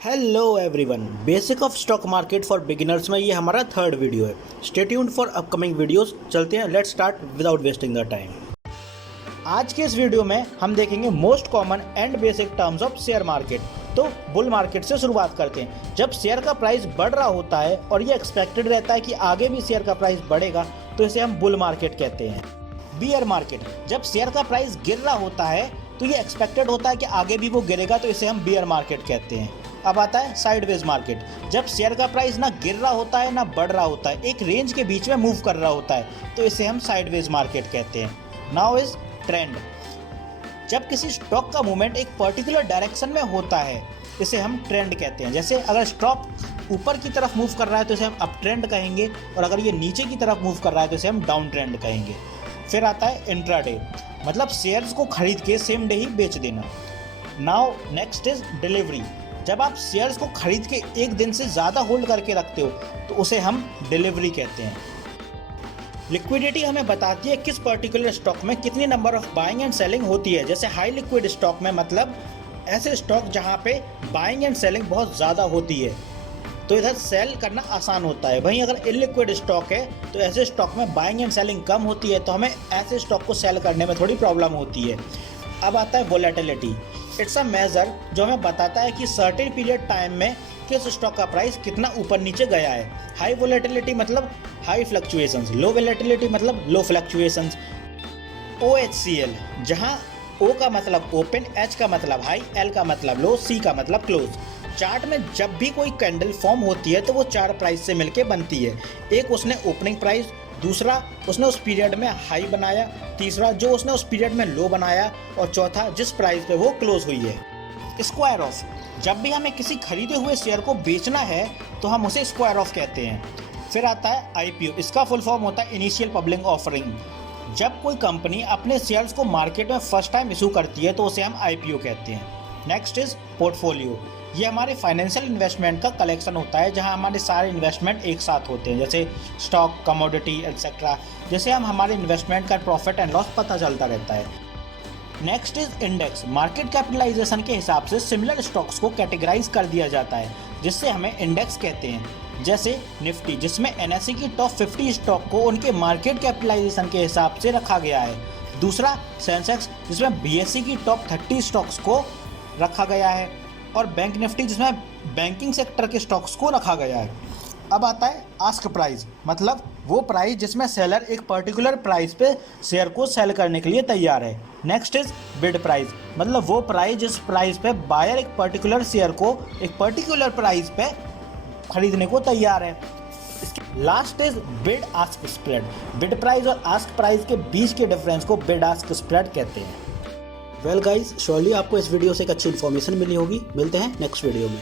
Hello everyone, basic of stock market for beginners में ये हमारा थर्ड वीडियो है। Stay tuned for upcoming videos. चलते हैं, let's start without wasting the time. आज के इस वीडियो में हम देखेंगे most common and basic terms of share market. तो बुल मार्केट से शुरुआत करते हैं। जब शेयर का प्राइस बढ़ रहा होता है और ये एक्सपेक्टेड रहता है कि आगे भी शेयर का प्राइस बढ़ेगा, तो इसे हम बुल मार्केट कहते हैं। बियर मार्केट, जब शेयर का प्राइस गिर रहा होता है तो ये एक्सपेक्टेड होता है कि आगे भी वो गिरेगा, तो इसे हम बियर मार्केट कहते हैं। अब आता है साइडवेज मार्केट, जब शेयर का प्राइस ना गिर रहा होता है ना बढ़ रहा होता है, एक रेंज के बीच में मूव कर रहा होता है, तो इसे हम साइडवेज मार्केट कहते हैं। नाउ इज ट्रेंड, जब किसी स्टॉक का मूवमेंट एक पर्टिकुलर डायरेक्शन में होता है, इसे हम ट्रेंड कहते हैं। जैसे अगर स्टॉक ऊपर की तरफ मूव कर रहा है तो इसे हम अप ट्रेंड कहेंगे, और अगर ये नीचे की तरफ मूव कर रहा है तो इसे हम डाउन ट्रेंड कहेंगे। फिर आता है इंट्राडे, मतलब शेयर्स को खरीद के सेम डे ही बेच देना। नाउ नेक्स्ट इज डिलीवरी, जब आप शेयर्स को खरीद के एक दिन से ज़्यादा होल्ड करके रखते हो तो उसे हम डिलीवरी कहते हैं। लिक्विडिटी हमें बताती है किस पर्टिकुलर स्टॉक में कितनी number of buying and selling होती है। जैसे हाई लिक्विड स्टॉक में, मतलब ऐसे स्टॉक जहाँ पे बाइंग एंड सेलिंग बहुत ज़्यादा होती है, तो इधर सेल करना आसान होता है। वहीं अगर इलिक्विड स्टॉक है तो ऐसे स्टॉक में बाइंग एंड सेलिंग कम होती है, तो हमें ऐसे स्टॉक को सेल करने में थोड़ी प्रॉब्लम होती है। अब आता है वोलेटिलिटी, इट्स अ मेजर जो हमें बताता है कि सर्टेन पीरियड टाइम में किस स्टॉक का प्राइस कितना ऊपर नीचे गया है। हाई वोलेटिलिटी मतलब हाई फ्लक्चुएशंस, लो वोलेटिलिटी मतलब लो फ्लक्चुएशंस। OHCL, जहां O का मतलब ओपन, H का मतलब हाई, L का मतलब लो, C का मतलब क्लोज। चार्ट में जब भी कोई कैंडल फॉर्म होती है तो वो चार प्राइस से मिलके बनती है। एक उसने ओपनिंग प्राइस, दूसरा उसने उस पीरियड में हाई बनाया, तीसरा जो उसने उस पीरियड में लो बनाया, और चौथा जिस प्राइस पे वो क्लोज हुई है। स्क्वायर ऑफ, जब भी हमें किसी खरीदे हुए शेयर को बेचना है तो हम उसे स्क्वायर ऑफ कहते हैं। फिर आता है IPO, इसका फुल फॉर्म होता है इनिशियल पब्लिक ऑफरिंग। जब कोई कंपनी अपने शेयर्स को मार्केट में फर्स्ट टाइम इशू करती है तो उसे हम IPO कहते हैं। नेक्स्ट इज पोर्टफोलियो, ये हमारे फाइनेंशियल इन्वेस्टमेंट का कलेक्शन होता है जहां हमारे सारे इन्वेस्टमेंट एक साथ होते हैं, जैसे स्टॉक, कमोडिटी एक्सेट्रा, जैसे हम हमारे इन्वेस्टमेंट का प्रॉफिट एंड लॉस पता चलता रहता है। Next is index, market capitalisation के हिसाब से सिमिलर स्टॉक्स को कैटेगराइज कर दिया जाता है, जिससे हमें इंडेक्स कहते हैं। जैसे निफ्टी, जिसमें NSE की टॉप 50 स्टॉक को उनके मार्केट कैपिटलाइजेशन के हिसाब से रखा गया है। दूसरा सेंसेक्स, जिसमें BSE की टॉप 30 स्टॉक्स को रखा गया है, और बैंक निफ्टी, जिसमें बैंकिंग सेक्टर के स्टॉक्स को रखा गया है। अब आता है आस्क प्राइस, मतलब वो प्राइस जिसमें सेलर एक पर्टिकुलर प्राइस पे शेयर को सेल करने के लिए तैयार है। नेक्स्ट इज बिड प्राइस, मतलब वो प्राइस जिस प्राइस पे बायर एक पर्टिकुलर शेयर को एक पर्टिकुलर प्राइस पे खरीदने को तैयार है। Last is bid ask spread, bid price और आस्क प्राइस के बीच के डिफरेंस को बिड आस्क स्प्रेड कहते हैं। वेल गाइस, श्योरली आपको इस वीडियो से एक अच्छी इन्फॉर्मेशन मिली होगी। मिलते हैं नेक्स्ट वीडियो में।